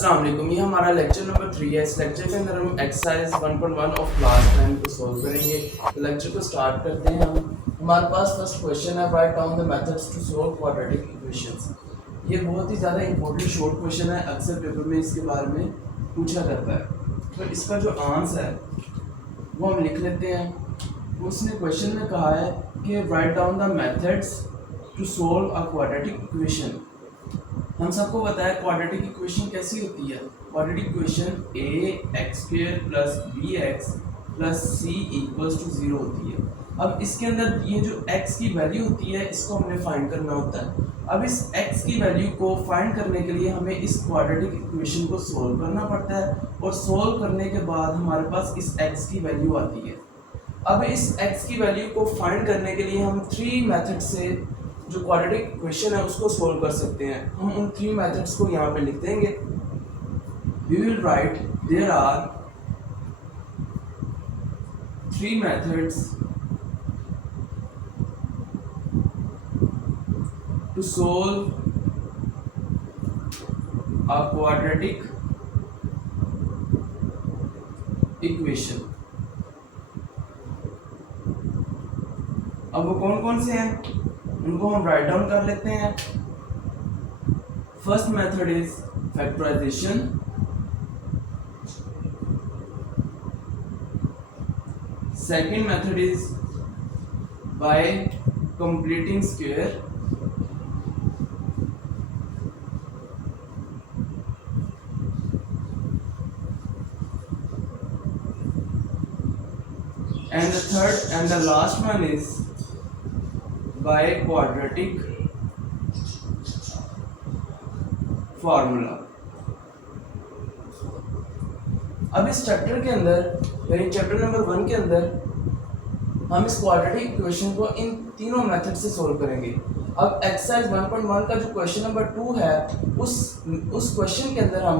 अस्सलाम वालेकुम। ये हमारा लेक्चर नंबर 3 है। इस लेक्चर के अंदर हम एक्सरसाइज 1.1 ऑफ क्लास 10 को सॉल्व करेंगे। तो लेक्चर को स्टार्ट करते हैं हम। हमारे पास फर्स्ट क्वेश्चन है, write down the methods to solve quadratic equations. ये बहुत ही ज़्यादा इंपॉर्टेंट शॉर्ट क्वेश्चन है, अक्सर पेपर में इसके बारे में पूछा जाता है। तो इसका जो आंसर है वो हम लिख लेते हैं। उसने क्वेश्चन में कहा है कि write down the methods to solve a quadratic equation. हम सबको पता है क्वाड्रेटिक इक्वेशन कैसी होती है। Quadratic equation ax² plus bx plus c equals to 0 होती है। अब इसके अंदर ये जो x की वैल्यू होती है इसको हमने फाइंड करना होता है। अब इस x की वैल्यू को फाइंड करने के लिए हमें इस क्वाड्रेटिक इक्वेशन को सोल्व करना पड़ता है और सोल्व करने के बाद हमारे पास इस x की वैल्यू आती है। अब इस x की वैल्यू को फाइंड करने के लिए हम 3 मेथड से जो क्वाड्रेटिक इक्वेशन है उसको सोल्व कर सकते हैं। हम उन 3 मेथड्स को यहाँ पे लिख देंगे। We will write there are 3 methods to solve a quadratic equation. अब वो कौन कौन से हैं उनको हम राइट डाउन कर लेते हैं। First method is factorisation, second method is by completing square, and the third and the last one is by quadratic formula। अब इस चैप्टर के अंदर यानी चैप्टर नंबर 1 के अंदर हम इस क्वाड्रेटिक इक्वेशन को इन तीनों मेथड से सोल्व करेंगे। अब एक्सरसाइज 1.1 का जो क्वेश्चन नंबर 2 है उस क्वेश्चन के अंदर हम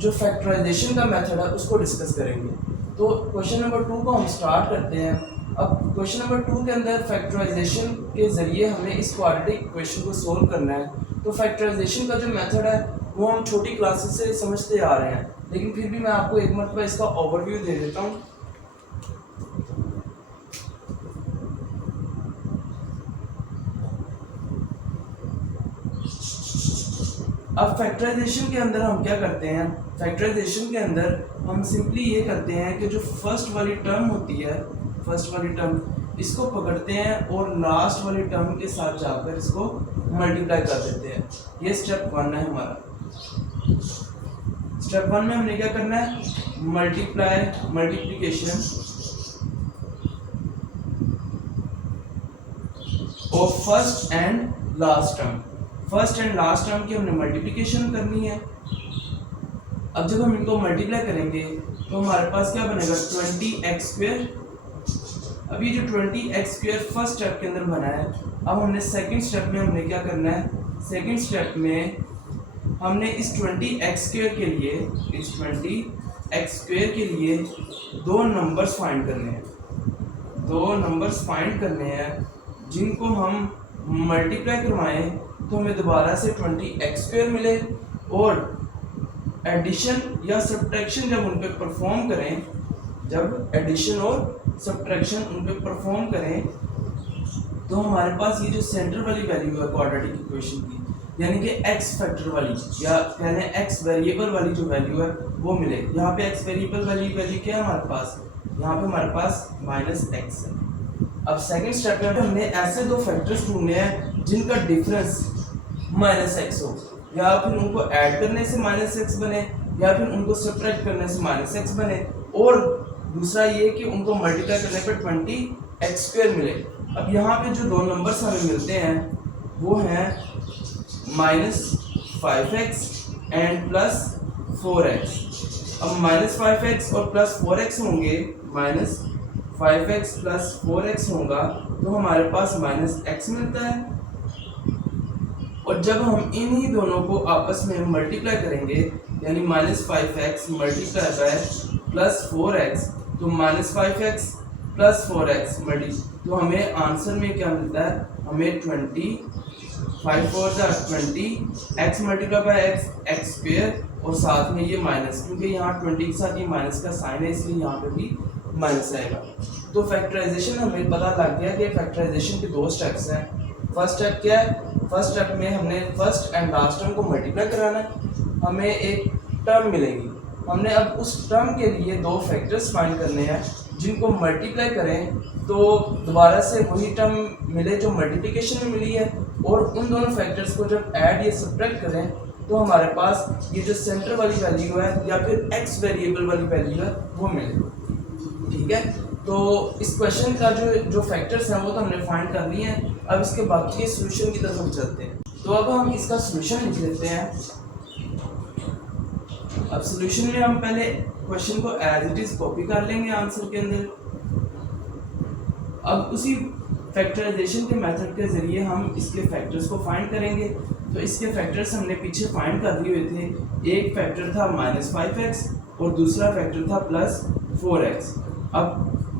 जो फैक्टराइजेशन का मेथड है उसको डिस्कस करेंगे। तो क्वेश्चन नंबर 2 को हम स्टार्ट करते हैं। अब क्वेश्चन नंबर 2 के अंदर फैक्टराइजेशन के ज़रिए हमें इस क्वाड्रेटिक इक्वेशन को सोल्व करना है। तो फैक्टराइजेशन का जो मेथड है वो हम छोटी क्लासेस से समझते आ रहे हैं, लेकिन फिर भी मैं आपको एक मरतबा इसका ओवरव्यू दे देता हूँ। अब फैक्टराइजेशन के अंदर हम क्या करते हैं, फैक्टराइजेशन के अंदर हम सिंपली ये करते हैं कि जो फर्स्ट वाली टर्म होती है, फर्स्ट वाली टर्म इसको पकड़ते हैं और लास्ट वाली टर्म के साथ जाकर इसको मल्टीप्लाई कर देते हैं। ये स्टेप 1 है हमारा। स्टेप 1 में हमने क्या करना है, multiplication of first and last term. First and last term की हमने मल्टीप्लिकेशन करनी है। अब जब हम इनको मल्टीप्लाई करेंगे तो हमारे पास क्या बनेगा, 20x²। अब ये जो 20x² फर्स्ट स्टेप के अंदर बना है, अब हमने सेकंड स्टेप में हमने क्या करना है, सेकंड स्टेप में हमने इस 20x² के लिए, इस 20x² के लिए दो नंबर्स फाइंड करने हैं। दो नंबर्स फाइंड करने हैं जिनको हम मल्टीप्लाई करवाएं तो हमें दोबारा से 20x² मिले, और एडिशन या सब्ट्रैक्शन जब उन पे परफॉर्म करें, जब एडिशन और सब्ट्रैक्शन उन पे परफॉर्म करें तो हमारे पास ये जो सेंटर वाली वैल्यू है क्वाड्रेटिक इक्वेशन की, यानी कि x फैक्टर वाली या कहने x वेरिएबल वाली जो वैल्यू है वो मिले। यहाँ पे x वेरिएबल वाली वैल्यू क्या है हमारे पास, यहाँ पे हमारे पास -x है। अब सेकंड स्टेप में हमने ऐसे दो फैक्टर्स ढूंढने हैं जिनका डिफरेंस -x हो, या फिर उनको ऐड करने से -x बने, या फिर उनको सब्ट्रैक्ट करने से -x बने, और दूसरा ये कि उनको मल्टीप्लाई करने पर 20x² मिले। अब यहाँ पे जो दो नंबर्स हमें मिलते हैं वो हैं -5x एंड +4x। अब -5x और +4x होंगे, -5x + 4x होगा तो हमारे पास -x मिलता है। और जब हम इन्हीं दोनों को आपस में मल्टीप्लाई करेंगे, यानी -5x मल्टीप्लाई बाय +4x, तो -5x प्लस 4x मल्टी, तो हमें आंसर में क्या मिलता है, हमें 20 5 4 20 x multiply by x square और साथ में ये माइनस, क्योंकि यहाँ 20 के साथ ये माइनस का साइन है इसलिए यहाँ पे भी माइनस आएगा। तो फैक्टराइजेशन हमें पता लग गया कि फैक्टराइजेशन के दो स्टेप्स हैं। फर्स्ट स्टेप क्या है, फर्स्ट स्टेप में हमने फर्स्ट एंड लास्ट टर्म को मल्टीप्लाई कराना है, हमें एक टर्म मिलेगी। हमने अब उस टर्म के लिए दो फैक्टर्स फाइंड करने हैं जिनको मल्टीप्लाई करें तो दोबारा से वही टर्म मिले जो मल्टीप्लिकेशन में मिली है, और उन दोनों फैक्टर्स को जब ऐड या सब्ट्रैक्ट करें तो हमारे पास ये जो सेंटर वाली वैल्यू है या फिर एक्स वेरिएबल वाली वैल्यू है वो मिले। ठीक है, तो इस क्वेश्चन का जो फैक्टर्स हैं वो तो हमने फाइंड कर लिए हैं। अब इसके बाकी के सॉल्यूशन की तरफ हम चलते हैं। तो अब हम इसका सॉल्यूशन लिख लेते हैं। अब सॉल्यूशन में हम पहले क्वेश्चन को एज इट इज कॉपी कर लेंगे आंसर के अंदर। अब उसी फैक्टराइजेशन के मेथड के जरिए हम इसके फैक्टर्स को फाइंड करेंगे। तो इसके फैक्टर्स हमने पीछे फाइंड कर दिए हुए थे। एक फैक्टर था -5x और दूसरा फैक्टर था +4x। अब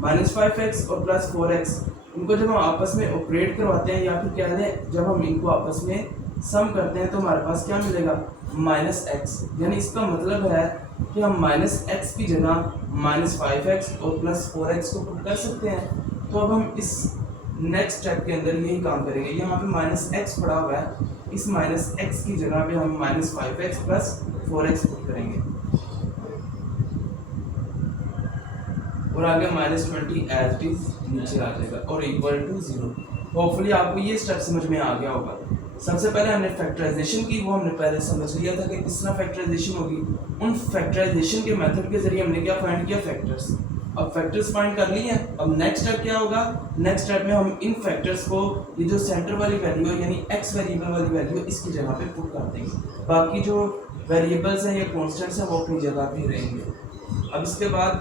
-5x और +4x इनको जब हम आपस में ऑपरेट करवाते हैं या फिर कह लें जब हम इनको आपस में सम करते हैं तो हमारे पास क्या मिलेगा, -x। यानी इसका मतलब है कि हम -x की जगह -5x और +4x को पुट कर सकते हैं। तो अब हम इस नेक्स्ट स्टेप के अंदर यही काम करेंगे। यहाँ पे -x पड़ा हुआ है, इस -x की जगह पे हम -5x +4x पुट करेंगे और आगे -20 एज इट इज नीचे आ जाएगा और इक्वल टू 0। होपफुली आपको ये स्टेप समझ में आ गया होगा। सबसे पहले हमने फैक्टराइजेशन की, वो हमने पहले समझ लिया था कि किस तरह फैक्टराइजेशन होगी। उन फैक्टराइजेशन के मेथड के जरिए हमने क्या फाइंड किया, फैक्टर्स। अब फैक्टर्स फाइंड कर लिए हैं। अब नेक्स्ट स्टेप क्या होगा, नेक्स्ट स्टेप में हम इन फैक्टर्स को ये जो सेंटर वाली वैल्यू है यानी एक्स वेरिएबल वाली वैल्यू इसकी जगह पे पुट कर देंगे। बाकी जो वेरिएबल्स हैं या कॉन्स्टेंट्स हैं वो अपनी जगह पे रहेंगे। अब इसके बाद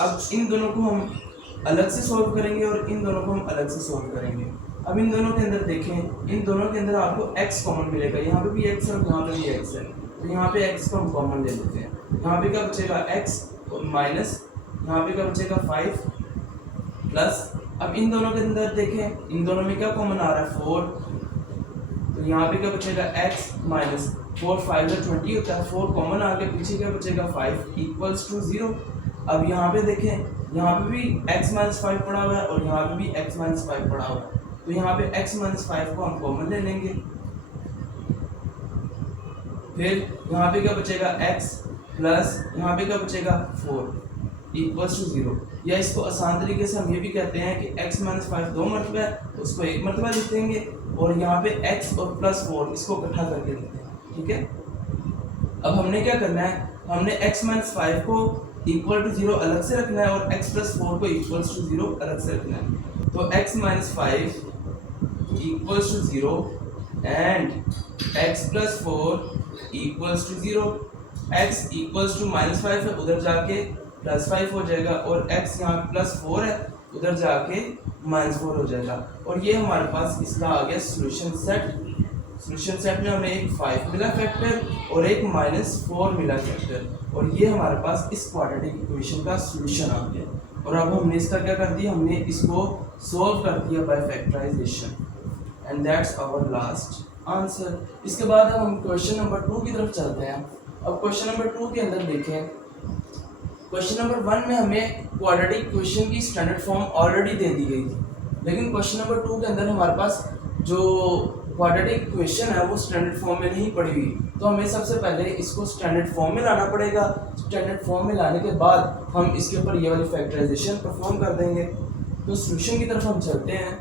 अब इन दोनों को हम अलग से सॉल्व करेंगे और इन दोनों को हम अलग से सॉल्व करेंगे। अब इन दोनों के अंदर देखें, इन दोनों के अंदर आपको x कॉमन मिलेगा। यहाँ पे भी x है और यहाँ पे भी x है, तो यहाँ पे x को हम कॉमन ले लेते हैं। यहाँ पे क्या बचेगा, x माइनस यहाँ पे क्या बचेगा 5 प्लस। अब इन दोनों के अंदर देखें, इन दोनों में क्या कॉमन आ रहा है 4, तो यहाँ पे क्या बचेगा x माइनस 4 5 20 होता है, 4 कॉमन आ गया, पीछे क्या बचेगा 5 इक्वल्स टू 0। अब यहाँ पे देखें, यहाँ पे भी x माइनस 5 पड़ा हुआ है और यहाँ पे भी x माइनस 5 पड़ा हुआ है, तो यहाँ पे x माइनस 5 को हम कॉमन ले लेंगे। फिर यहाँ पे क्या बचेगा x प्लस यहाँ पे क्या बचेगा 4 इक्वल्स टू 0। या इसको आसान तरीके से हम ये भी कहते हैं कि x माइनस 5 दो मरतबा है, उसको एक मरतबा लिख देंगे और यहाँ पे x और +4 इसको इकट्ठा करके लिखते हैं। ठीक है, अब हमने क्या करना है, हमने x माइनस 5 को इक्वल टू 0 अलग से रखना है और x प्लस 4 को इक्वल्स टू 0 अलग से रखना है। तो x minus 5 equals to 0 and x plus 4 equals to 0। x equals to -5 है, उधर जाके +5 हो जाएगा और x यहाँ +4 है, उधर जाके -4 हो जाएगा। और ये हमारे पास इसका आ गया सॉल्यूशन सेट। सॉल्यूशन सेट में हमें एक 5 मिला फैक्टर और एक -4 मिला फैक्टर, और ये हमारे पास इस क्वाड्रेटिक इक्वेशन का सॉल्यूशन आ गया। और अब हमने इसका क्या कर दिया, हमने इसको सॉल्व कर दिया by factorisation, and that's our last answer. इसके बाद अब हम क्वेश्चन नंबर 2 की तरफ चलते हैं। अब क्वेश्चन नंबर 2 के अंदर देखें, क्वेश्चन नंबर 1 में हमें क्वाड्रेटिक इक्वेशन की स्टैंडर्ड फॉर्म ऑलरेडी दे दी गई थी, लेकिन क्वेश्चन नंबर 2 के अंदर हमारे पास जो क्वाड्रेटिक इक्वेशन है वो स्टैंडर्ड फॉर्म में नहीं पड़ी हुई, तो हमें सबसे पहले इसको स्टैंडर्ड फॉर्म में लाना पड़ेगा। स्टैंडर्ड फॉर्म में लाने के बाद हम इसके ऊपर ये वाली फैक्टराइजेशन परफॉर्म कर देंगे। तो सॉल्यूशन की तरफ हम चलते हैं।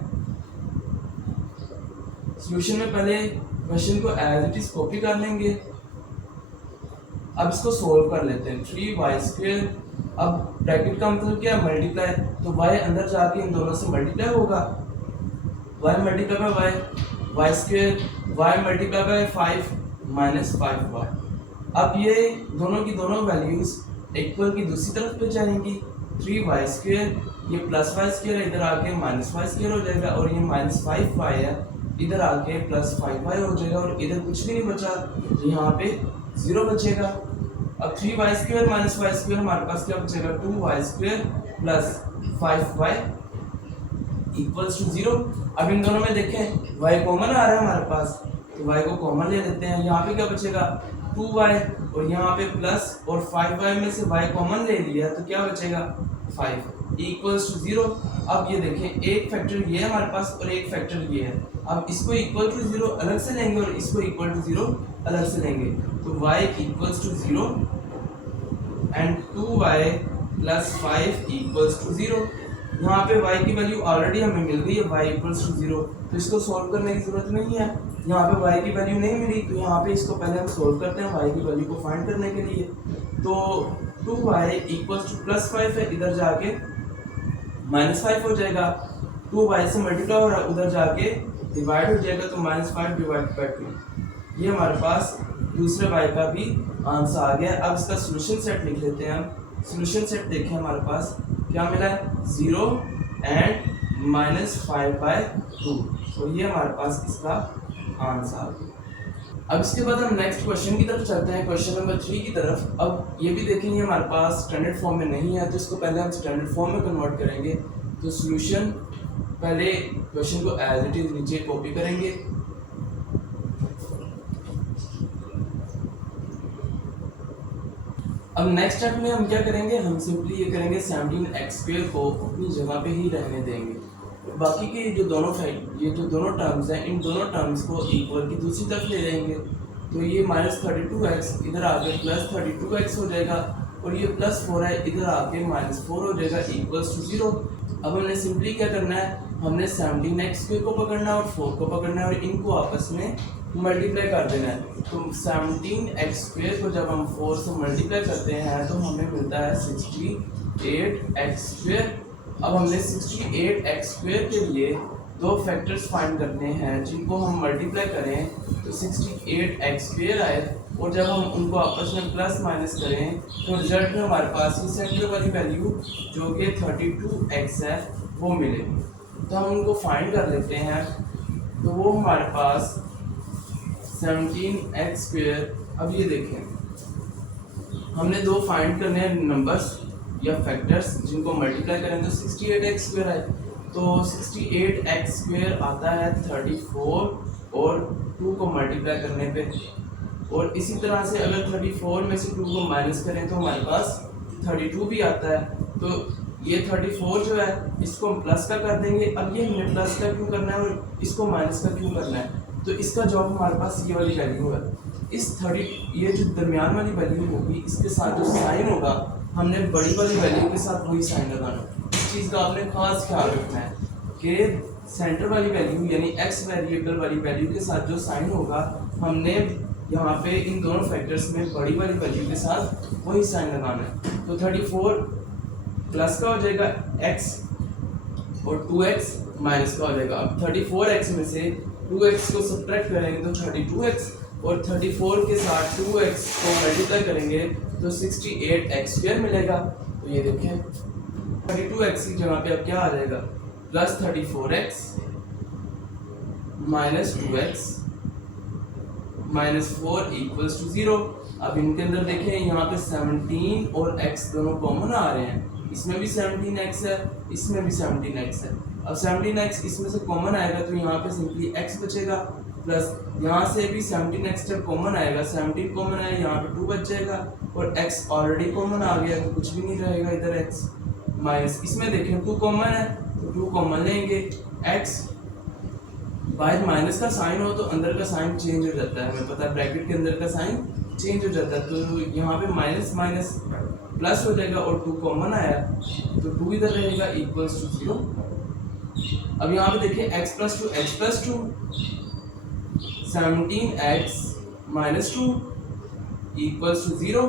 सॉल्यूशन में पहले क्वेश्चन को एज इट इज कॉपी कर लेंगे। अब इसको सोल्व कर लेते हैं। 3y², अब ब्रैकेट का मतलब क्या है, मल्टीप्लाई, तो y अंदर जाके इन दोनों से मल्टीप्लाई होगा, y multiply by y², y multiply by 5 minus 5y। अब ये दोनों की दोनों वैल्यूज इक्वल की दूसरी तरफ पे जाएंगी। 3y², ये +y² है, इधर आके -y² हो जाएगा, और ये -5y है, इधर आके +5y हो जाएगा, और इधर कुछ भी नहीं बचा, तो यहाँ पे 0 बचेगा। अब 3y² माइनस y² हमारे पास क्या बचेगा 2y² plus 5y equals to 0। अब इन दोनों में देखें y कॉमन आ रहा है हमारे पास, तो y को कॉमन ले लेते हैं। यहाँ पे क्या बचेगा 2y और यहाँ पे प्लस और 5y में से y कॉमन ले लिया तो क्या बचेगा 5 इक्वल्स टू 0। अब ये देखें एक फैक्टर ये है हमारे पास और एक फैक्टर ये है। अब इसको इक्वल टू 0 अलग से लेंगे और इसको इक्वल टू 0 अलग से लेंगे तो y equals to 0 and 2y plus 5 equals to 0। यहाँ पे y की वैल्यू ऑलरेडी हमें मिल गई है y इक्वल्स टू 0, तो इसको सॉल्व करने की जरूरत नहीं है। यहाँ पे y की वैल्यू नहीं मिली तो यहाँ पे इसको पहले हम सॉल्व करते हैं y की वैल्यू को फाइंड करने के लिए। तो 2y इक्वल्स टू प्लस 5 है, इधर जाके माइनस 5 हो जाएगा। 2y से मल्टीप्लाई हो रहा है, उधर जाके डिवाइड हो जाएगा तो -5 डिवाइड बाय 2। ये हमारे पास दूसरे y का भी आंसर आ गया। अब इसका सॉल्यूशन सेट लिख लेते हैं हम। सॉल्यूशन सेट देखें हमारे पास क्या मिला है 0 एंड -5/2, तो ये हमारे पास इसका आंसर आ गया। अब इसके बाद हम नेक्स्ट क्वेश्चन की तरफ चलते हैं, क्वेश्चन नंबर 3 की तरफ। अब ये भी देखेंगे हमारे पास स्टैंडर्ड फॉर्म में नहीं है तो इसको पहले हम स्टैंडर्ड फॉर्म में कन्वर्ट करेंगे। तो सॉल्यूशन पहले क्वेश्चन को एज इट इज नीचे कॉपी करेंगे। अब नेक्स्ट स्टेप में हम क्या करेंगे, हम सिंपली ये करेंगे 17x² को अपनी जगह पे ही रहने देंगे। बाकी के ये जो दोनों टर्म्स हैं इन दोनों टर्म्स को इक्वल की दूसरी तरफ ले जाएंगे तो ये -32x इधर आके +32x हो जाएगा और ये +4 है इधर आके -4 हो जाएगा इक्वल्स टू 0। अब हमने सिंपली क्या करना है, हमने 17x² को पकड़ना है और 4 को पकड़ना है और इनको आपस में मल्टीप्लाई कर देना है। तो 17x² को जब हम 4 से मल्टीप्लाई करते हैं तो हमें मिलता है 68x²। अब हमने 68x² के लिए दो फैक्टर्स फाइंड करने हैं जिनको हम मल्टीप्लाई करें तो 68x² आए और जब हम उनको आपस में प्लस माइनस करें तो रिजल्ट में हमारे पास ये सेंटर वाली वैल्यू जो कि 32x है वो मिलेगी। तो हम उनको फाइंड कर लेते हैं तो वो हमारे पास 17x²। अब ये देखें हमने दो फाइंड करने हैं नंबर्स या फैक्टर्स जिनको मल्टीप्लाई करें तो 68x² है। तो 68x² आता है 34 और 2 को मल्टीप्लाई करने पे, और इसी तरह से अगर 34 में से 2 को माइनस करें तो हमारे पास 32 भी आता है। तो ये 34 जो है इसको हम प्लस का कर देंगे। अब ये हमने प्लस का क्यों करना है और इसको माइनस का क्यों करना है, तो इसका जवाब हमारे पास ये वाली वैल्यू है। इस 30 ये जो दरमियान वाली वैल्यू होगी इसके साथ जो साइन होगा हमने बड़ी वाली वैल्यू के साथ वही साइन लगाना। इस चीज़ का आपने खास ख्याल रखना है कि सेंटर वाली वैल्यू यानी x वेरिएबल वाली वैल्यू के साथ जो साइन होगा हमने यहाँ पे इन दोनों फैक्टर्स में बड़ी वाली वैल्यू के साथ वही साइन लगाना है। तो 34 प्लस का हो जाएगा x और 2x माइनस का हो जाएगा। अब 34x में से 2x को सब्ट्रैक्ट करेंगे तो 32x और 34 के साथ 2x को मल्टीप्लाई करेंगे तो 68x² मिलेगा। तो ये देखें 32x की जगह पे अब क्या आ जाएगा plus 34x minus 2x minus 4 equals to 0। अब इनके अंदर देखें यहाँ पे 17 और x दोनों कॉमन आ रहे हैं, इसमें भी 17x है इसमें भी 17x है। अब 17x इसमें से कॉमन आएगा तो यहाँ पे सिंपली x बचेगा प्लस यहाँ से भी 17x जब कॉमन आएगा 17 कॉमन आया यहाँ पे 2 बच जाएगा और x ऑलरेडी कॉमन आ गया तो कुछ भी नहीं रहेगा इधर x माइनस इसमें देखें 2 कॉमन है तो 2 कॉमन लेंगे। x बाहर माइनस का साइन हो तो अंदर का साइन चेंज हो जाता है, हमें पता है ब्रैकेट के अंदर का साइन चेंज हो जाता है। तो यहाँ पे माइनस माइनस प्लस हो जाएगा और 2 कॉमन आया तो 2 इधर रहेगा इक्वल्स टू 0। अब यहाँ पे देखिए x plus 2 h plus 2 17x minus 2 equals to 0।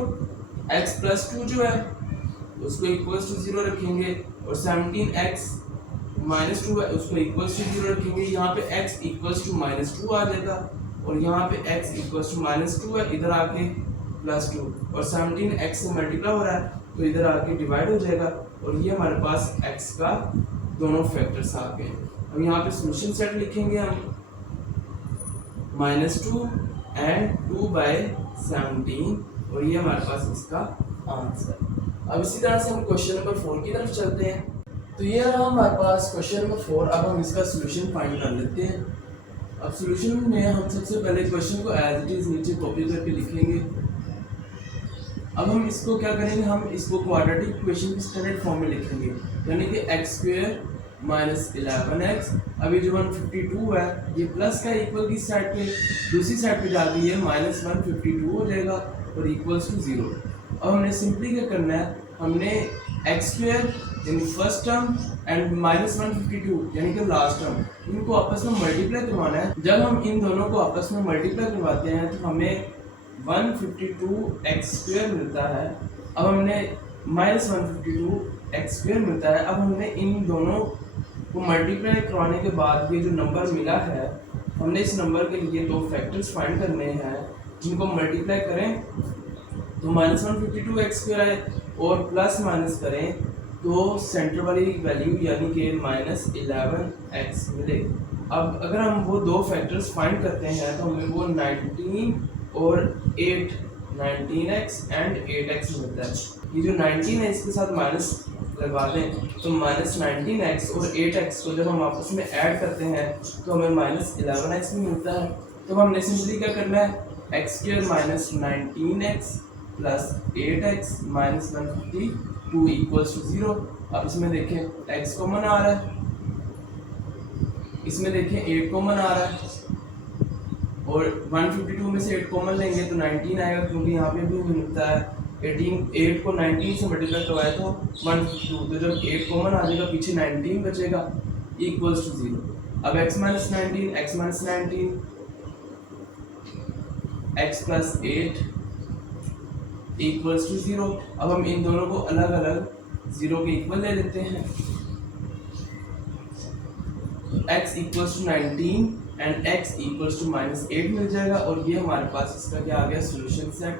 x plus 2 जो है उसको इक्वल्स टू 0 रखेंगे और 17x माइनस 2 है उसको इक्वल्स टू 0 रखेंगे। यहाँ पे x इक्वल्स टू माइनस 2 आ जाएगा और यहाँ पे x इक्वल्स टू माइनस 2 है इधर आके प्लस 2 और 17x से मल्टीप्लाई हो रहा है तो इधर आके डिवाइड हो जाएगा और ये हमारे पास x का दोनों फैक्टर्स आ गए। अब यहाँ पे सॉल्यूशन सेट लिखेंगे हम -2 एंड 2/17 और ये हमारे पास इसका आंसर। अब इसी तरह से हम क्वेश्चन नंबर 4 की तरफ चलते हैं। तो ये रहा हमारे पास क्वेश्चन नंबर 4। अब हम इसका सोल्यूशन फाइंड कर लेते हैं। अब सोल्यूशन में हम सबसे पहले क्वेश्चन को एज इट इज नीचे कॉपी करके लिखेंगे। अब हम इसको क्या करेंगे, हम इसको क्वाड्रेटिक इक्वेशन की स्टैंडर्ड फॉर्म में लिखेंगे, यानी कि एक्स स्क्वायर माइनस 11x। अभी जो 152 है ये प्लस का इक्वल की साइड पे, दूसरी साइड पे जा रही है माइनस 152 हो जाएगा और इक्वल्स टू 0। अब हमने सिंपली क्या करना है, हमने एक्स स्क्वायर यानी फर्स्ट टर्म एंड माइनस 152 यानी कि लास्ट टर्म, इनको आपस में मल्टीप्लाई करवाना है। जब हम इन दोनों को आपस में मल्टीप्लाई करवाते हैं तो हमें 152 एक्स स्क्वायर मिलता है। अब हमने माइनस 152 एक्स स्क्वायर मिलता है। अब हमने इन दोनों को मल्टीप्लाई करवाने के बाद ये जो नंबर मिला है, हमने इस नंबर के लिए दो फैक्टर्स फाइंड करने हैं, जिनको मल्टीप्लाई करें तो माइनस 152 एक्स स्क्वायर आए और प्लस माइनस करें तो सेंटर वाली वैल्यू यानी कि माइनस 11x मिले। अब अगर हम वो दो फैक्टर्स फाइंड करते हैं तो हमें वो 19 और 8 19x एंड 8x मिलता है। ये जो 19 है इसके साथ माइनस लगा दें तो माइनस 19x और 8x को जब हम आपस में ऐड करते हैं तो हमें माइनस 11x भी मिलता है। तो हमने सिंपली क्या करना है, x square minus 19x plus 8x minus 152 equals to 0। अब इसमें देखें x कॉमन आ रहा है, इसमें देखें 8 कॉमन आ रहा है और 152 में से 8 कॉमन लेंगे तो 19 आएगा, क्योंकि यहाँ पे भी मिलता है 8 को 19 से मल्टीप्लाई करवाए तो 152, तो जब 8 कॉमन आ जाएगा पीछे 19 बचेगा इक्वल्स टू 0। अब x minus 19 x plus 8 equals to 0। अब हम इन दोनों को अलग अलग 0 के इक्वल ले लेते हैं। x equals to 19 and x equals to minus 8 मिल जाएगा और ये हमारे पास इसका क्या आ गया, सोल्यूशन सेट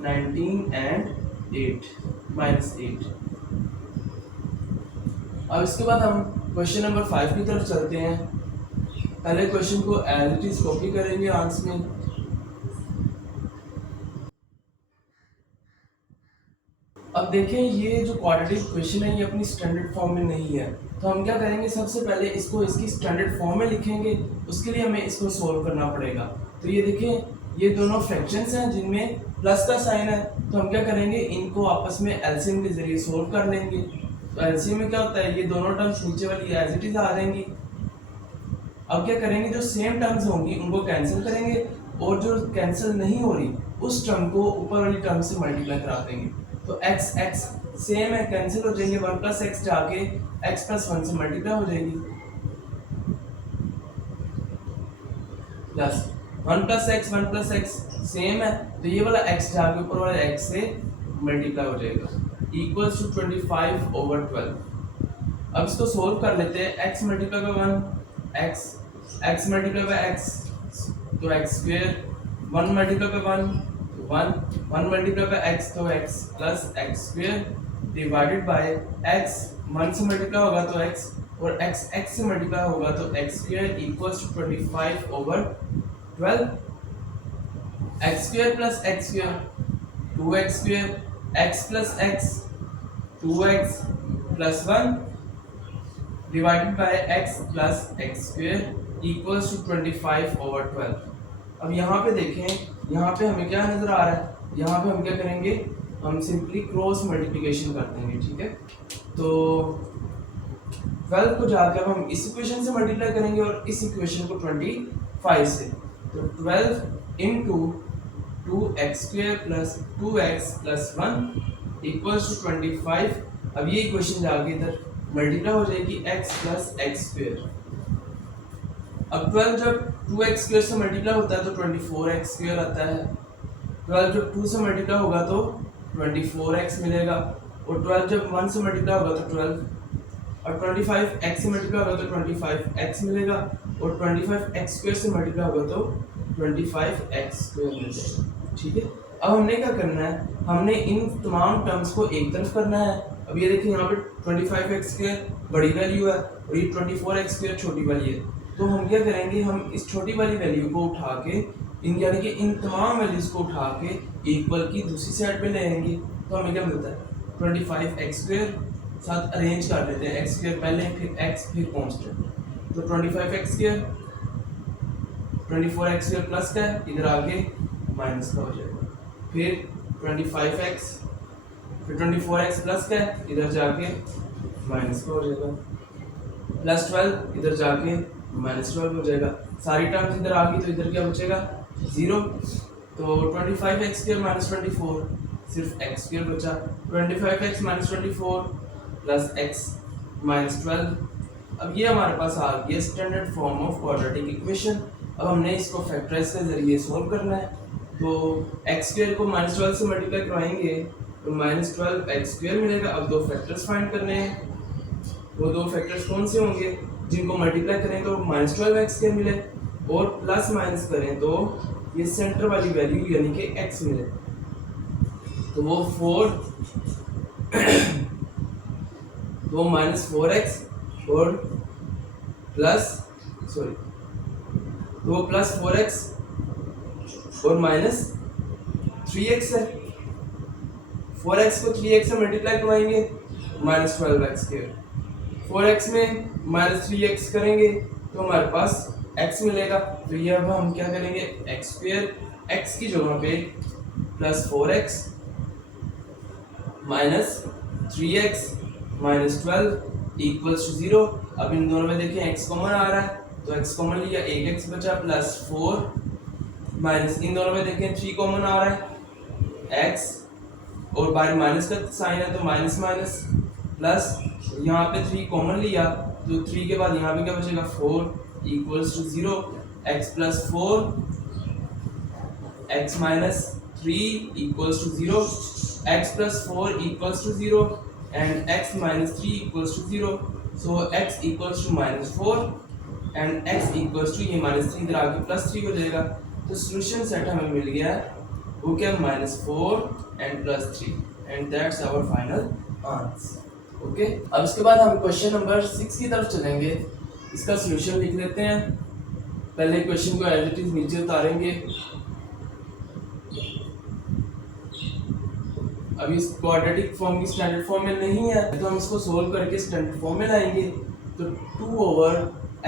19 एंड 8 माइनस 8। अब इसके बाद हम क्वेश्चन नंबर 5 की तरफ चलते हैं। पहले क्वेश्चन को एज इट इज कॉपी करेंगे आंसर में। अब देखें ये जो क्वाड्रेटिक इक्वेशन है ये अपनी स्टैंडर्ड फॉर्म में नहीं है, तो हम क्या करेंगे, सबसे पहले इसको इसकी स्टैंडर्ड फॉर्म में लिखेंगे। उसके लिए हमें इसको सोल्व करना पड़ेगा। तो ये देखें ये दोनों फ्रैक्शंस हैं जिनमें प्लस का साइन है, तो हम क्या करेंगे, इनको आपस में एलसीएम के जरिए सोल्व कर लेंगे। तो एलसीएम में क्या होता है, ये दोनों टर्म्स नीचे वाली एज इट इज आ जाएंगी। अब क्या करेंगे, जो सेम टर्म्स होंगी उनको कैंसिल करेंगे और जो कैंसिल नहीं हो रही उस टर्म को ऊपर वाली टर्म से मल्टीप्लाई करा देंगे। तो x सेम है, कैंसिल हो जाएंगे, 1 प्लस एक्स जाके x प्लस 1 से मल्टीप्लाई हो जाएगी, प्लस 1 प्लस एक्स सेम है, तो ये वाला x जाके ऊपर वाले x से मल्टीप्लाई हो जाएगा इक्वल्स टू 25/12। अब इसको सोल्व कर लेते हैं। x multiply by 1 x multiply by x तो x square, 1 multiply by 1 multiply by x तो x plus x square divided by x 1 से मल्टीप्लाई होगा तो x और x से मल्टीप्लाई होगा तो x square equals to 25/12। x square plus x square 2x square, x plus x 2x plus 1 divided by x plus x square equals to 25/12। अब यहाँ पे देखें, यहाँ पे हमें क्या नजर आ रहा है, यहाँ पे हम क्या करेंगे, हम सिंपली क्रॉस मल्टीप्लिकेशन कर देंगे, ठीक है। तो 12 को जाकर हम इस इक्वेशन से मल्टीप्लाई करेंगे और इस इक्वेशन को 25 से, तो 12 into 2x square plus 2x plus 1 equals to 25। अब ये इक्वेशन जाके इधर मल्टीप्लाई हो जाएगी x प्लस x स्क्वायर। अब 12 जब 2x स्क्वायर से मल्टीप्लाई होता है तो 24x स्क्वायर आता है। 12 जब 2 से मल्टीप्लाई होगा तो 24x मिलेगा और 12 जब 1 से मल्टीप्लाई होगा तो 12 और 25x से मल्टीप्लाई होगा तो 25x मिलेगा और 25x स्क्वायर से मल्टीप्लाई होगा तो 25x स्क्वायर मिल जाएगा, ठीक है। अब हमने क्या करना है, हमने इन तमाम टर्म्स को एक तरफ करना है। अब ये देखिए यहाँ पे 25x स्क्वायर बड़ी वैल्यू है और ये 24x स्क्वायर छोटी वाली है, तो हम क्या करेंगे, हम इस छोटी वाली वैल्यू को उठा के इन यानी कि इन तमाम वैल्यूज को उठा के इक्वल की दूसरी साइड पे ले आएंगे तो हमें क्या मिलता है 25x² साथ अरेंज कर लेते हैं x² पहले फिर x फिर कांस्टेंट तो 25x² 24x² प्लस का है इधर आगे माइनस का हो जाएगा फिर 25x फिर 24x प्लस का है इधर जाके माइनस का हो जाएगा प्लस 12 इधर जाके माइनस 12 हो जाएगा सारी टर्म्स इधर आ गई तो इधर क्या बचेगा 0 तो 25x² माइनस 24 सिर्फ x² बचा 25x minus 24 plus x minus 12 अब ये हमारे पास आ गया standard form of quadratic equation अब हमने इसको फैक्टराइज के जरिए सॉल्व करना है तो x² को माइनस 12 से मल्टीप्लाई करवाएंगे तो माइनस 12x² मिलेगा अब दो फैक्टर्स फाइंड करने हैं वो दो फैक्टर्स कौन से होंगे जिनको मल्टीप्लाई करें तो माइनस 12x² मिले और प्लस माइनस करें तो ये सेंटर वाली वैल्यू यानी कि x मिले तो वो 4 तो माइनस 4x और प्लस सॉरी तो वो प्लस 4x और माइनस 3x है 4x को 3x से मल्टीप्लाई करवाएंगे माइनस 12x² 4x में माइनस 3x करेंगे तो हमारे पास x मिलेगा तो ये अब हम क्या करेंगे x² x की जगह पे plus 4x minus 3x minus 12 equals to 0 अब इन दोनों में देखिए x कॉमन आ रहा है तो x कॉमन लिया 8x बचा प्लस 4 माइनस इन दोनों में देखें 3 कॉमन आ रहा है x और बाहर माइनस का साइन है तो माइनस माइनस प्लस यहाँ पे 3 कॉमन लिया तो 3 के बाद यहाँ पे क्या बचेगा 4 equals to 0 x plus 4 x minus 3 equals to 0 x plus 4 equals to 0 and x minus 3 equals to 0 so x equals to minus 4 and x equals to ये minus 3 इधर आके plus 3 हो जाएगा तो solution set हमें मिल गया है वो क्या minus 4 and plus 3 and that's our final answer okay अब इसके बाद हम क्वेश्चन नंबर 6 की तरफ चलेंगे इसका solution लिख लेते हैं पहले क्वेश्चन को एज इट इज नीचे उतारेंगे अभी इस क्वाड्रेटिक फॉर्म की स्टैंडर्ड फॉर्म में नहीं है तो हम इसको सोल्व करके स्टैंडर्ड फॉर्म में लाएंगे तो 2 over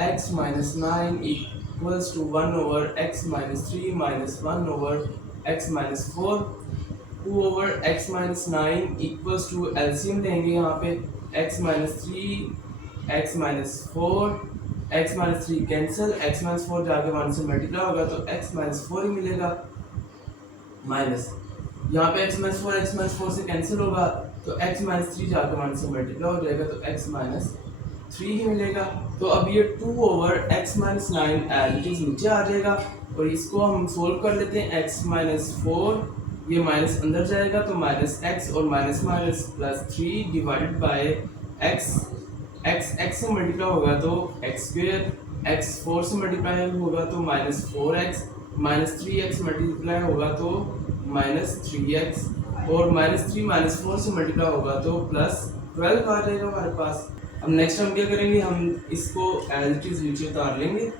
x minus 9 equals to 1 over x minus 3 minus 1 over x minus 4 2 over x minus 9 equals to LCM लेंगे यहाँ पे x minus 3 x minus 4 x minus 3 cancel x minus 4 जाके 1 से मल्टीप्लाई होगा तो x माइनस 4 ही मिलेगा माइनस यहाँ पे x माइनस 4 से कैंसिल होगा तो x माइनस 3 जाकर 1 से मल्टीप्लाई हो जाएगा तो x माइनस 3 ही मिलेगा तो अब ये 2 over x minus 9 as it is नीचे आ जाएगा और इसको हम सोल्व कर लेते हैं x माइनस 4 ये माइनस अंदर जाएगा तो माइनस x और minus minus plus 3 divided by x x से मल्टीप्लाई होगा तो x² x 4 से मल्टीप्लाई होगा तो minus 4x minus 3x multiply होगा तो माइनस 3x और माइनस 3 माइनस 4 से मल्टीप्लाई होगा तो प्लस 12 आ जाएगा हमारे पास अब नेक्स्ट हम क्या करेंगे हम इसको एज इट इज नीचे उतार लेंगे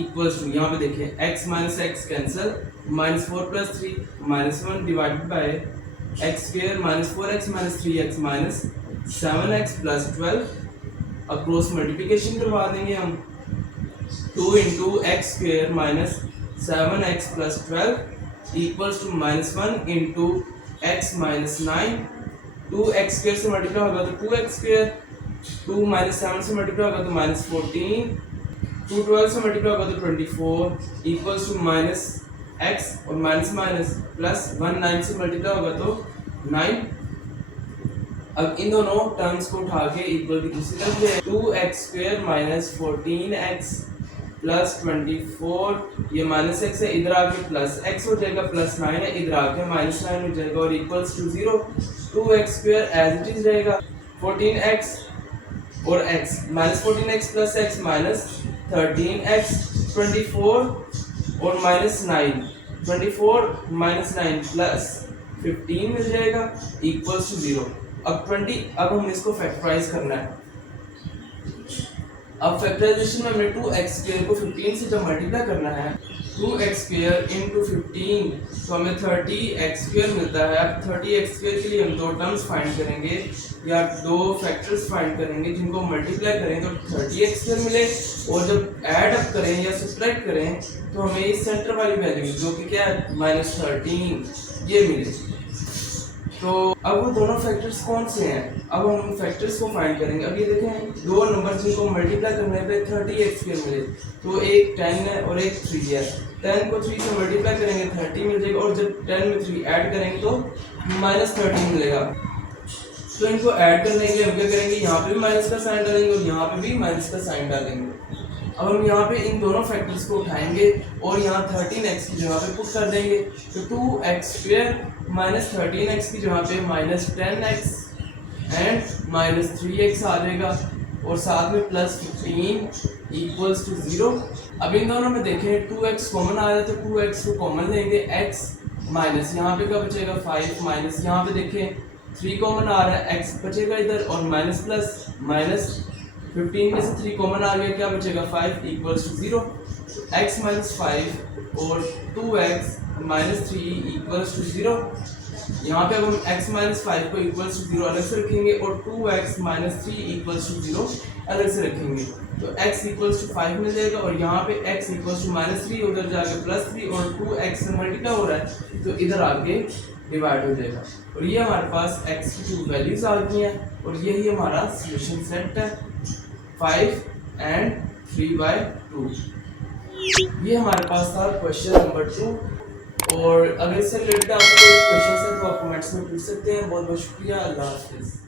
इक्वल्स टू यहाँ पे देखिए x minus x cancel minus 4 plus 3 minus 1 divided by x² minus 4x minus 3x minus 7x plus 12 अब क्रॉस मल्टीप्लिकेशन करवा देंगे हम 2 into x² minus 7x plus 12 equals to minus 1 into x minus 9 2x² से multiply होगा तो 2x², 2 minus 7 से multiply होगा तो माइनस 14, 2 12 से मल्टीप्लाई होगा तो 24 इक्वल्स टू माइनस x और माइनस माइनस प्लस 1 9 से मल्टीप्लाई होगा तो 9 अब इन दोनों टर्म्स को उठा के इक्वल की दूसरी तरफ ले 2x² माइनस 14x प्लस 24 ये माइनस x है इधर आके प्लस x हो जाएगा प्लस 9 है इधर आके माइनस 9 हो जाएगा और equals to 0 2x² as it is रहेगा 14x और x minus 14x plus x minus 13x 24 और माइनस 9 24 माइनस 9 प्लस 15 मिल जाएगा इक्वल्स टू 0 अब हम इसको फैक्टराइज करना है अब फैक्टराइजेशन में हमें 2x² को 15 से जब मल्टीप्लाई करना है 2x² इंटू 15 तो हमें 30x² मिलता है। अब 30x² के लिए हम दो टर्म्स फाइंड करेंगे या दो फैक्टर्स फाइंड करेंगे जिनको मल्टीप्लाई करें तो 30x² मिले, और जब ऐड अप करें या सब्ट्रैक्ट करें तो हमें इस सेंटर वाली वैल्यू जो कि क्या है -13 ये मिले। तो अब वो दोनों फैक्टर्स कौन से हैं, अब हम उन फैक्टर्स को फाइंड करेंगे। अब ये देखें दो नंबर जिनको मल्टीप्लाई करने पे 30x² मिले, तो एक 10 है और एक 3 है। 10 को 3 से मल्टीप्लाई करेंगे 30 मिल जाएगा, और जब 10 में 3 ऐड करेंगे तो -13 मिलेगा। तो इनको ऐड करने के लिए हम क्या करेंगे, यहाँ पे भी माइनस का साइन डालेंगे और यहाँ पे भी माइनस का साइन डालेंगे। अब हम यहाँ पे इन दोनों फैक्टर्स को उठाएंगे और यहाँ 13x की जगह पे पुट कर देंगे, तो 2x² माइनस 13x की जगह पे -10x एंड -3x आ जाएगा, और साथ में +15 इक्वल्स टू 0। अब इन दोनों में देखें 2x कॉमन आ रहा है तो 2x को कॉमन लेंगे, x माइनस यहाँ पे क्या बचेगा 5, माइनस यहाँ पे देखें 3 कॉमन आ रहा है, x बचेगा इधर, और माइनस प्लस माइनस 15 में से 3 कॉमन आ गया, क्या बचेगा 5 इक्वल्स टू 0। x माइनस 5 और 2x माइनस 3 इक्वल्स टू 0। यहाँ पे अब हम x माइनस 5 को इक्वल्स टू 0 अलग से रखेंगे और 2x माइनस 3 इक्वल्स टू 0 अलग से रखेंगे, तो x इक्वल्स टू 5 मिल जाएगा, और यहाँ पे x इक्वल्स टू -3 उधर जाके +3 और 2x से मल्टीप्लाई हो रहा है तो इधर आके डिवाइड हो जाएगा। और ये हमारे पास x की 2 वैल्यूज आ गई हैं, और यही हमारा सॉल्यूशन सेट है 5 and 3/2। ये हमारे पास था क्वेश्चन नंबर 2, और अगर इससे रिलेटेड आपको कोई क्वेश्चन है तो आप कमेंट्स में पूछ सकते हैं। बहुत बहुत शुक्रिया, अल्लाह हाफिज़।